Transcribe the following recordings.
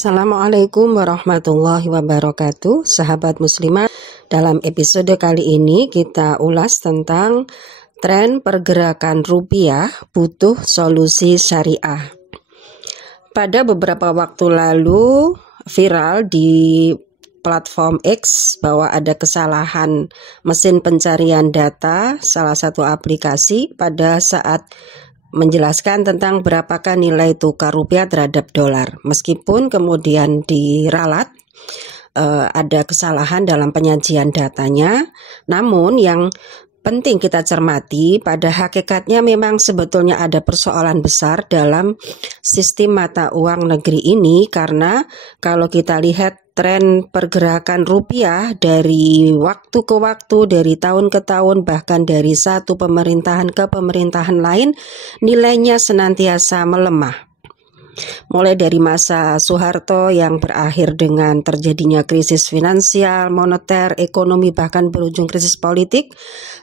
Assalamualaikum warahmatullahi wabarakatuh, sahabat muslimah. Dalam episode kali ini kita ulas tentang tren pergerakan rupiah butuh solusi syariah. Pada beberapa waktu lalu viral di platform X bahwa ada kesalahan mesin pencarian data salah satu aplikasi pada saat menjelaskan tentang berapakah nilai tukar rupiah terhadap dolar. Meskipun kemudian diralat ada kesalahan dalam penyajian datanya, namun yang penting kita cermati pada hakikatnya memang sebetulnya ada persoalan besar dalam sistem mata uang negeri ini, karena kalau kita lihat tren pergerakan rupiah dari waktu ke waktu, dari tahun ke tahun, bahkan dari satu pemerintahan ke pemerintahan lain, nilainya senantiasa melemah. Mulai dari masa Soeharto yang berakhir dengan terjadinya krisis finansial, moneter, ekonomi, bahkan berujung krisis politik,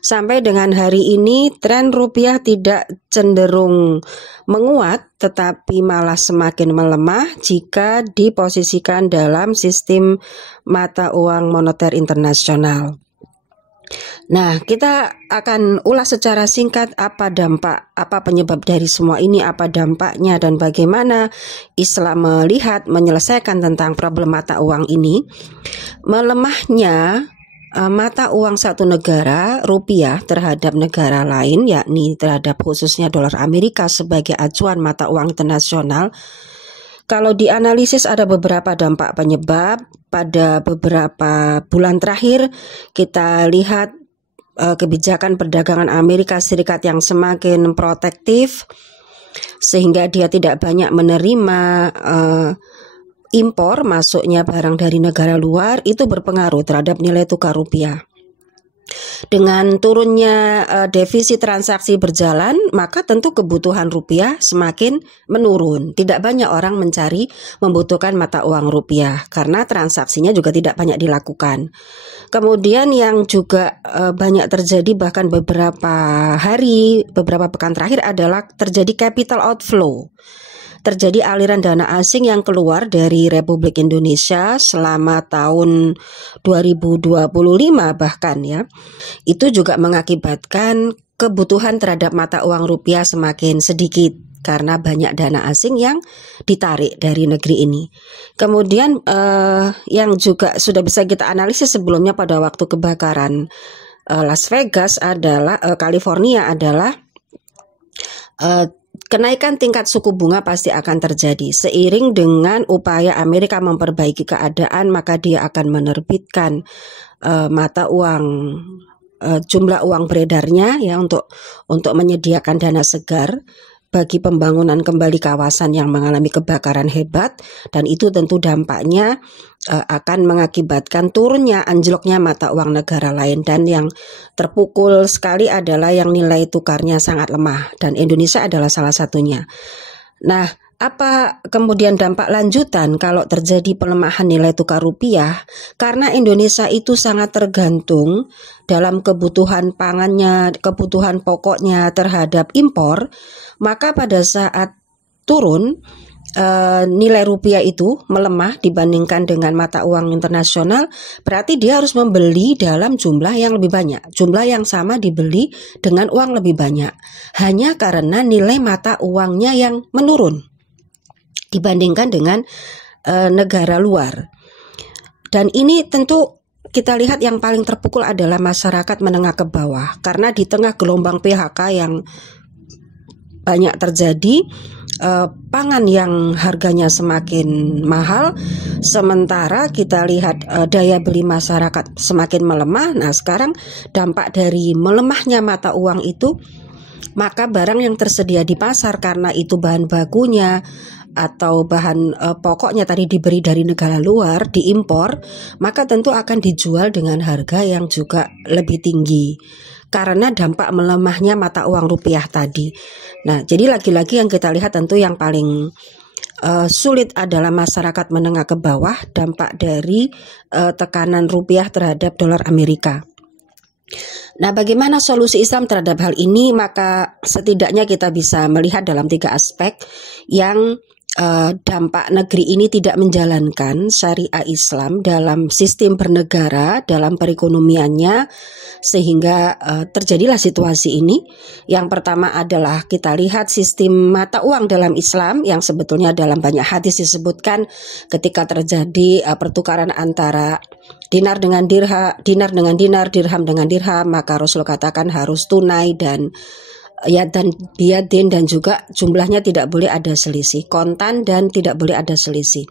sampai dengan hari ini tren rupiah tidak cenderung menguat, tetapi malah semakin melemah jika diposisikan dalam sistem mata uang moneter internasional. Nah, kita akan ulas secara singkat apa penyebab dari semua ini, apa dampaknya, dan bagaimana Islam melihat menyelesaikan tentang problem mata uang ini. Melemahnya mata uang satu negara, rupiah, terhadap negara lain, yakni terhadap khususnya dolar Amerika sebagai acuan mata uang internasional. Kalau dianalisis ada beberapa dampak penyebab. Pada beberapa bulan terakhir kita lihat kebijakan perdagangan Amerika Serikat yang semakin protektif, sehingga dia tidak banyak menerima impor masuknya barang dari negara luar. Itu berpengaruh terhadap nilai tukar rupiah. Dengan turunnya defisit transaksi berjalan, maka tentu kebutuhan rupiah semakin menurun. Tidak banyak orang membutuhkan mata uang rupiah karena transaksinya juga tidak banyak dilakukan. Kemudian yang juga banyak terjadi bahkan beberapa pekan terakhir adalah terjadi capital outflow. Terjadi aliran dana asing yang keluar dari Republik Indonesia selama tahun 2025 bahkan ya. Itu juga mengakibatkan kebutuhan terhadap mata uang rupiah semakin sedikit karena banyak dana asing yang ditarik dari negeri ini. Kemudian yang juga sudah bisa kita analisis sebelumnya pada waktu kebakaran Las Vegas adalah California adalah kenaikan tingkat suku bunga pasti akan terjadi. Seiring dengan upaya Amerika memperbaiki keadaan, maka dia akan menerbitkan mata uang, jumlah uang beredarnya ya untuk menyediakan dana segar bagi pembangunan kembali kawasan yang mengalami kebakaran hebat, dan itu tentu dampaknya akan mengakibatkan turunnya, anjloknya mata uang negara lain. Dan yang terpukul sekali adalah yang nilai tukarnya sangat lemah, dan Indonesia adalah salah satunya. Nah, apa kemudian dampak lanjutan kalau terjadi pelemahan nilai tukar rupiah? Karena Indonesia itu sangat tergantung dalam kebutuhan pangannya, kebutuhan pokoknya terhadap impor, maka pada saat turun nilai rupiah itu melemah dibandingkan dengan mata uang internasional, berarti dia harus membeli dalam jumlah yang lebih banyak. Jumlah yang sama dibeli dengan uang lebih banyak, hanya karena nilai mata uangnya yang menurun dibandingkan dengan negara luar. Dan ini tentu kita lihat yang paling terpukul adalah masyarakat menengah ke bawah, karena di tengah gelombang PHK yang banyak terjadi, pangan yang harganya semakin mahal, sementara kita lihat daya beli masyarakat semakin melemah. Nah, sekarang dampak dari melemahnya mata uang itu, maka barang yang tersedia di pasar karena itu bahan bakunya atau bahan pokoknya tadi diberi dari negara luar, diimpor, maka tentu akan dijual dengan harga yang juga lebih tinggi karena dampak melemahnya mata uang rupiah tadi. Nah, jadi lagi-lagi yang kita lihat tentu yang paling sulit adalah masyarakat menengah ke bawah, dampak dari tekanan rupiah terhadap dolar Amerika. Nah, bagaimana solusi Islam terhadap hal ini? Maka setidaknya kita bisa melihat dalam 3 aspek yang dampak negeri ini tidak menjalankan syariah Islam dalam sistem bernegara, dalam perekonomiannya, sehingga terjadilah situasi ini. Yang pertama adalah kita lihat sistem mata uang dalam Islam yang sebetulnya dalam banyak hadis disebutkan ketika terjadi pertukaran antara dinar dengan dinar, dirham dengan dirham, maka Rasul katakan harus tunai dan biadin, dan juga jumlahnya tidak boleh ada selisih, kontan dan tidak boleh ada selisih.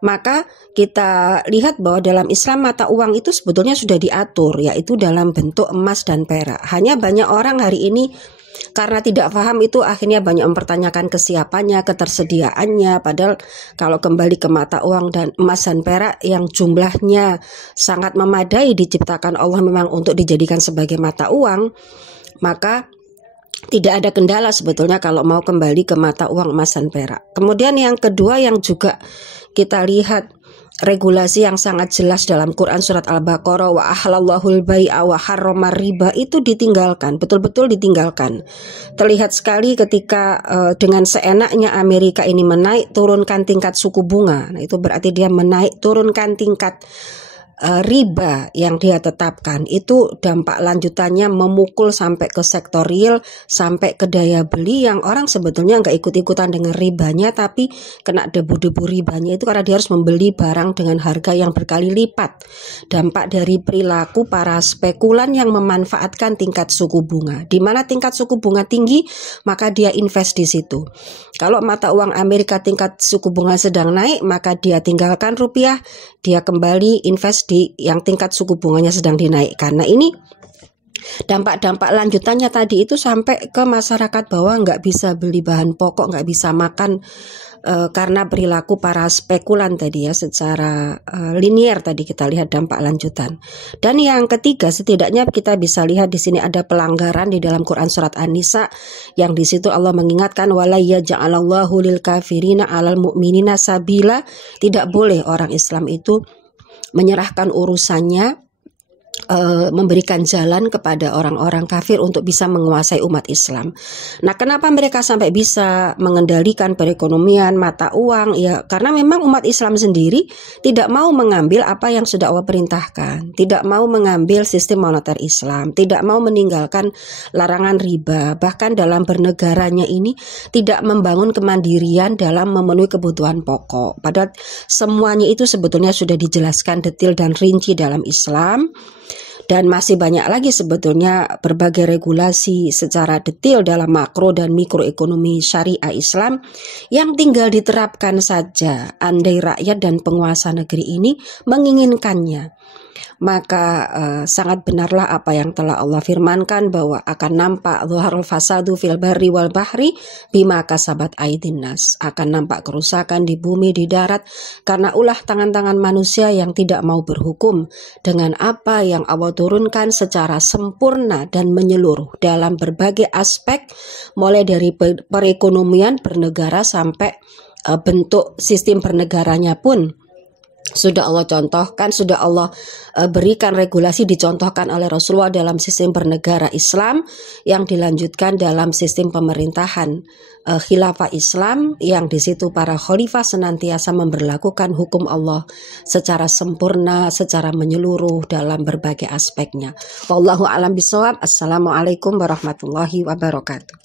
Maka kita lihat bahwa dalam Islam mata uang itu sebetulnya sudah diatur, yaitu dalam bentuk emas dan perak. Hanya banyak orang hari ini karena tidak paham itu akhirnya banyak mempertanyakan kesiapannya, ketersediaannya. Padahal kalau kembali ke mata uang dan emas dan perak yang jumlahnya sangat memadai diciptakan Allah memang untuk dijadikan sebagai mata uang, maka tidak ada kendala sebetulnya kalau mau kembali ke mata uang emas dan perak. Kemudian yang kedua yang juga kita lihat regulasi yang sangat jelas dalam Quran surat Al-Baqarah, wa ahlallahul bai'a wa harramar riba, itu ditinggalkan, betul-betul ditinggalkan. Terlihat sekali ketika dengan seenaknya Amerika ini menaik turunkan tingkat suku bunga. Nah, itu berarti dia menaik turunkan tingkat riba yang dia tetapkan. Itu dampak lanjutannya memukul sampai ke sektor real, sampai ke daya beli yang orang sebetulnya nggak ikut-ikutan dengan ribanya, tapi kena debu-debu ribanya itu karena dia harus membeli barang dengan harga yang berkali lipat. Dampak dari perilaku para spekulan yang memanfaatkan tingkat suku bunga. Di mana tingkat suku bunga tinggi, maka dia invest di situ. Kalau mata uang Amerika tingkat suku bunga sedang naik, maka dia tinggalkan rupiah, dia kembali invest di yang tingkat suku bunganya sedang dinaikkan. Nah, ini dampak-dampak lanjutannya tadi itu sampai ke masyarakat bahwa nggak bisa beli bahan pokok, nggak bisa makan karena perilaku para spekulan tadi ya, secara linier tadi kita lihat dampak lanjutan. Dan yang ketiga, setidaknya kita bisa lihat di sini ada pelanggaran di dalam Quran surat An-Nisa yang di situ Allah mengingatkan wala yaj'alallahu lil kafirina 'alal mu'minina sabila. Tidak boleh orang Islam itu menyerahkan urusannya, memberikan jalan kepada orang-orang kafir untuk bisa menguasai umat Islam. Nah, kenapa mereka sampai bisa mengendalikan perekonomian mata uang? Ya, karena memang umat Islam sendiri tidak mau mengambil apa yang sudah Allah perintahkan, tidak mau mengambil sistem moneter Islam, tidak mau meninggalkan larangan riba, bahkan dalam bernegaranya ini tidak membangun kemandirian dalam memenuhi kebutuhan pokok. Padahal semuanya itu sebetulnya sudah dijelaskan detail dan rinci dalam Islam. Dan masih banyak lagi sebetulnya berbagai regulasi secara detail dalam makro dan mikroekonomi syariah Islam yang tinggal diterapkan saja andai rakyat dan penguasa negeri ini menginginkannya. Maka sangat benarlah apa yang telah Allah firmankan bahwa akan nampak zuharul fasadu fil barri wal bahri bima kasabat aydin nas. Akan nampak kerusakan di bumi, di darat karena ulah tangan-tangan manusia yang tidak mau berhukum dengan apa yang Allah turunkan secara sempurna dan menyeluruh dalam berbagai aspek, mulai dari perekonomian bernegara sampai bentuk sistem bernegaranya pun sudah Allah contohkan, sudah Allah berikan regulasi dicontohkan oleh Rasulullah dalam sistem bernegara Islam yang dilanjutkan dalam sistem pemerintahan khilafah Islam yang di situ para khalifah senantiasa memberlakukan hukum Allah secara sempurna, secara menyeluruh dalam berbagai aspeknya. Wallahu a'lam bishawab. Assalamualaikum warahmatullahi wabarakatuh.